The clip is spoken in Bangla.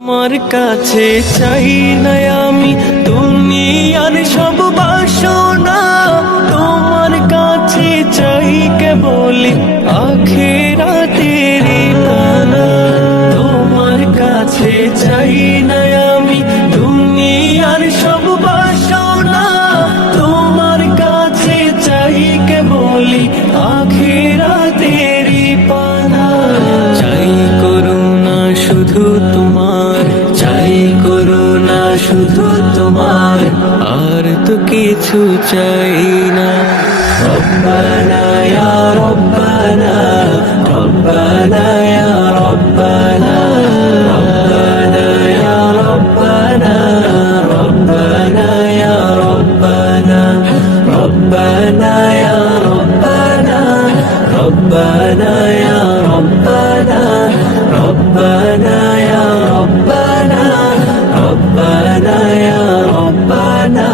তোমার কাছে চাই না আমি দুনিয়ার সব বাসনা, তোমার কাছে চাই কেবল আখিরাতের পানা। তোমার কাছে চাই না আমি দুনিয়ার সব বাসনা, তোমার কাছে চাই কেবল আখিরাতের পানা। চাই করুণা শুধু তোমার, চাই করুণা শুধু তোমার, আর তো কিছু চাই না। রব্বানা ইয়া রব্বানা, রব্বানা ইয়া রব্বানা, রব্বানা ইয়া রব্বানা, রব্বানা ইয়া রব্বানা, রব্বানা ইয়া রব্বানা, রব্বানা ইয়া রব্বানা, রব্বানা ইয়া রব্বানা, রব্বানা ইয়া রব্বানা।